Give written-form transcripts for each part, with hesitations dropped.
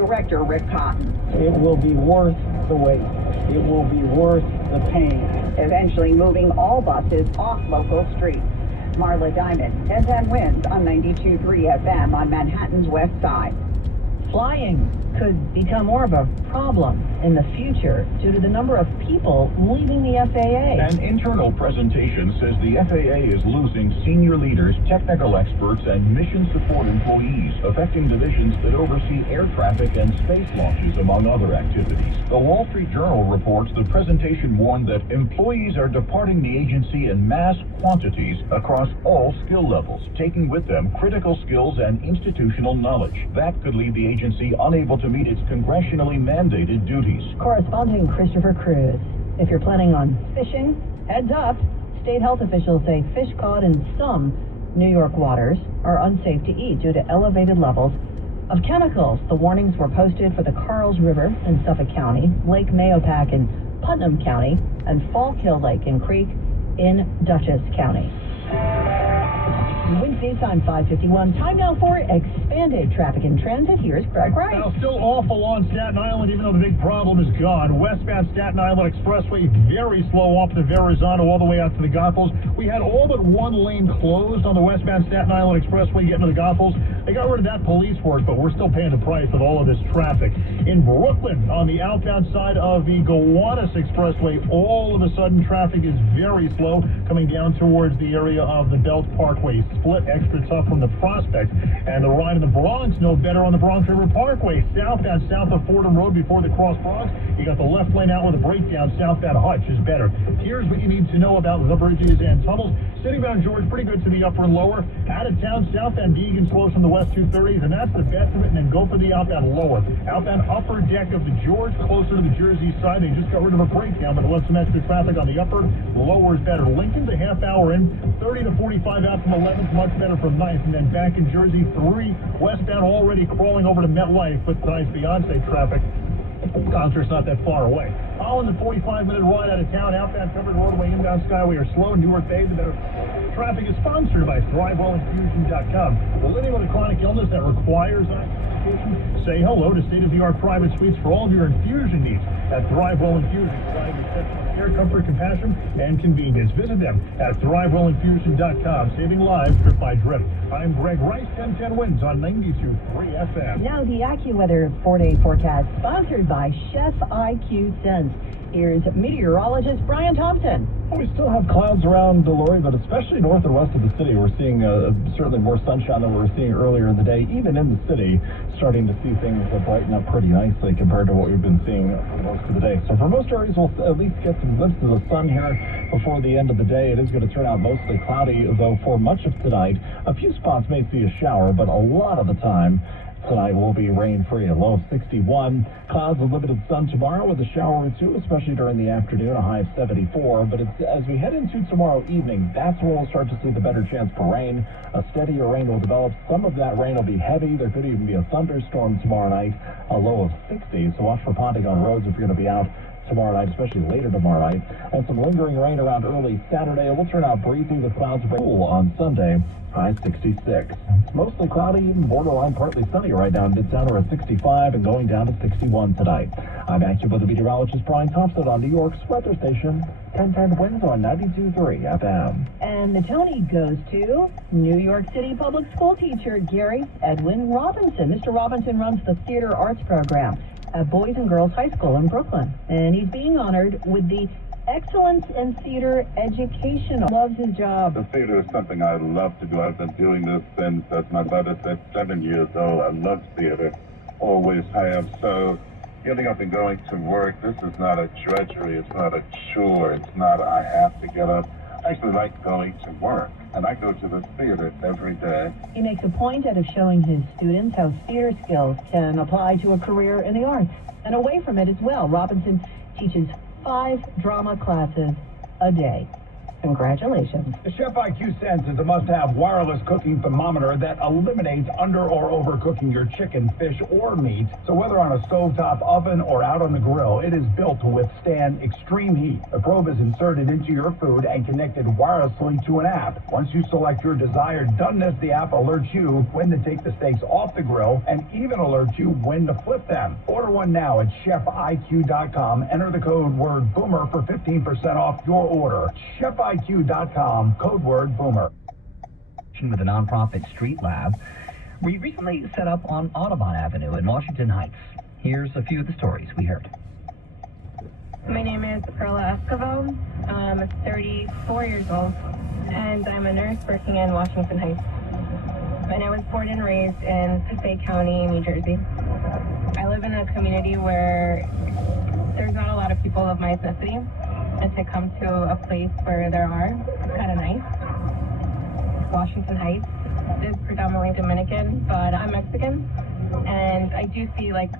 director Rick Cotton. It will be worth the wait. It will be worth the pain. Eventually moving all buses off local streets. Marla Diamond, 1010 Winds on 92.3 FM on Manhattan's west side. Flying could become more of a problem in the future due to the number of people leaving the FAA. An internal presentation says the FAA is losing senior leaders, technical experts, and mission support employees, affecting divisions that oversee air traffic and space launches, among other activities. The Wall Street Journal reports the presentation warned that employees are departing the agency in mass quantities across all skill levels, taking with them critical skills and institutional knowledge. That could leave the agency unable to meet its congressionally mandated duties. Correspondent Christopher Cruz. If you're planning on fishing, heads up. State health officials say fish caught in some New York waters are unsafe to eat due to elevated levels of chemicals. The warnings were posted for the Carls River in Suffolk County, Lake Mahopac in Putnam County, and Fallkill Lake and Creek in Dutchess County. Wednesday time 5:51. Time now for expanded traffic and transit. Here's Greg Rice. Now, still awful on Staten Island, even though the big problem is gone. Westbound Staten Island Expressway, very slow off to Verrazano all the way out to the Goethals. We had all but one lane closed on the westbound Staten Island Expressway getting to the Goethals. They got rid of that police work, but we're still paying the price of all of this traffic. In Brooklyn, on the outbound side of the Gowanus Expressway, all of a sudden traffic is very slow coming down towards the area of the Belt Parkway. Split extra tough from the Prospect, and the ride in the Bronx no better on the Bronx River Parkway. Southbound south of Fordham Road before the Cross Bronx, you got the left lane out with a breakdown. Southbound Hutch is better. Here's what you need to know about the bridges and tunnels. Citybound George, pretty good to the upper and lower. Out of town, southbound Deegan slows from the west 230s, and that's the best of it. And then go for the outbound lower. Outbound upper deck of the George, closer to the Jersey side. They just got rid of a breakdown, but it left some extra traffic on the upper. Lower is better. Lincoln's a half hour in, 30 to 45 out from 11th, much better from 9th. And then back in Jersey, 3 westbound already crawling over to MetLife with tonight's Beyonce traffic. Concert's not that far away. Following the 45-minute ride out of town, outbound covered roadway, inbound Skyway are slow. Newark Bay, the better traffic is sponsored by ThriveWellInfusion.com. We're living with a chronic illness that requires occupation. Say hello to state-of-the-art private suites for all of your infusion needs at ThriveWell Infusion, providing exceptional care, comfort, compassion, and convenience. Visit them at ThriveWellInfusion.com, saving lives drip by drip. I'm Greg Rice, 1010 Winds on 92.3 FM. Now the AccuWeather 4-day forecast, sponsored by Chef IQ Sense. Here's meteorologist Brian Thompson. Well, we still have clouds around Lori, but especially north and west of the city, we're seeing certainly more sunshine than we were seeing earlier in the day. Even in the city, starting to see things brighten up pretty nicely compared to what we've been seeing for most of the day. So for most areas, we'll at least get some glimpses of sun here before the end of the day. It is going to turn out mostly cloudy, though for much of tonight, a few spots may see a shower, but a lot of the time tonight will be rain-free, a low of 61. Clouds and limited sun tomorrow with a shower or two, especially during the afternoon, a high of 74. But as we head into tomorrow evening, that's when we'll start to see the better chance for rain. A steadier rain will develop. Some of that rain will be heavy. There could even be a thunderstorm tomorrow night, a low of 60. So watch for ponding on roads if you're going to be out tomorrow night, especially later tomorrow night. And some lingering rain around early Saturday. It will turn out breezy with clouds cool on Sunday. High 66. It's mostly cloudy, even borderline partly sunny right now in Midtown. We're at 65 and going down to 61 tonight. I'm AccuWeather meteorologist Brian Thompson on New York's weather station, 1010 Winds on 92.3 FM. And the Tony goes to New York City public school teacher Gary Edwin Robinson. Mr. Robinson runs the theater arts program at Boys and Girls High School in Brooklyn. And he's being honored with the Excellence in Theater Education. Loves his job. The theater is something I love to do. I've been doing this since, as my mother said, 7 years old. I love theater, always have. So getting up and going to work, this is not a drudgery. It's not a chore. It's not I have to get up. I actually like going to work, and I go to the theater every day. He makes a point out of showing his students how theater skills can apply to a career in the arts and away from it as well. Robinson teaches 5 drama classes a day. Congratulations. The Chef IQ Sense is a must-have wireless cooking thermometer that eliminates under or overcooking your chicken, fish, or meat. So whether on a stovetop oven or out on the grill, it is built to withstand extreme heat. The probe is inserted into your food and connected wirelessly to an app. Once you select your desired doneness, the app alerts you when to take the steaks off the grill and even alerts you when to flip them. Order one now at chefiq.com. Enter the code word BOOMER for 15% off your order. chefiq.com, code word BOOMER. With the nonprofit Street Lab, we recently set up on Audubon Avenue in Washington Heights. Here's a few of the stories we heard. My name is Perla Escobar. I'm 34 years old, and I'm a nurse working in Washington Heights. And I was born and raised in Passaic County, New Jersey. I live in a community where there's not a lot of people of my ethnicity, and to come to a place where there are, it's kind of nice. Washington Heights is predominantly Dominican, but I'm Mexican, and I do see like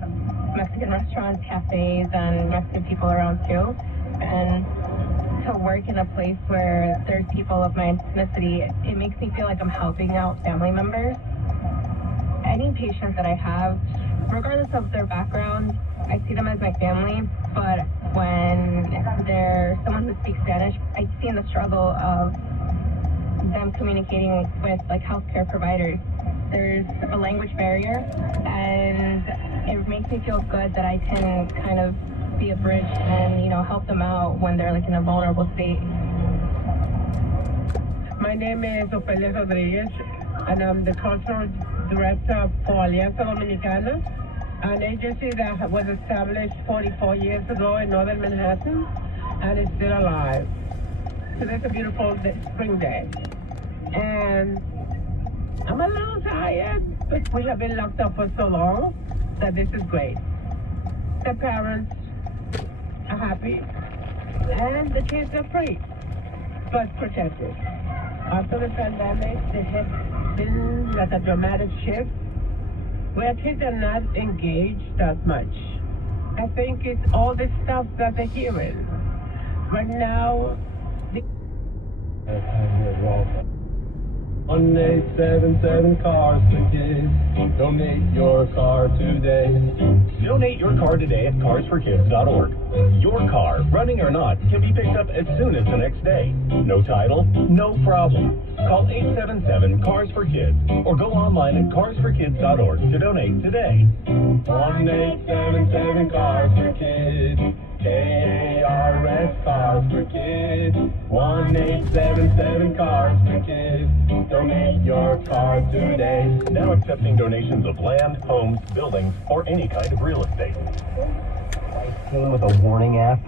Mexican restaurants, cafes, and Mexican people around too. And to work in a place where there's people of my ethnicity, it makes me feel like I'm helping out family members. Any patient that I have, regardless of their background, I see them as my family, but when they're someone who speaks Spanish, I see the struggle of them communicating with like healthcare providers. There's a language barrier, and it makes me feel good that I can kind of be a bridge and, you know, help them out when they're like in a vulnerable state. My name is Ofelia Rodriguez, and I'm the cultural director for Alianza Dominicana, an agency that was established 44 years ago in northern Manhattan, and is still alive. Today's a beautiful spring day, and I'm a little tired, but we have been locked up for so long that this is great. The parents are happy, and the kids are free, but protected. After the pandemic, there has been like a dramatic shift where kids are not engaged that much. I think it's all the stuff that they're hearing. Right now, 1877 Cars for Kids. Donate your car today. Donate your car today at carsforkids.org. Your car, running or not, can be picked up as soon as the next day. No title, no problem. Call 877-CARS-FOR-KIDS or go online at carsforkids.org to donate today. 1877 Cars for Kids. KARS Cars for Kids. 1877 Cars for Kids. Donate your car today. Now accepting donations of land, homes, buildings, or any kind of real estate. Dealing with a warning app.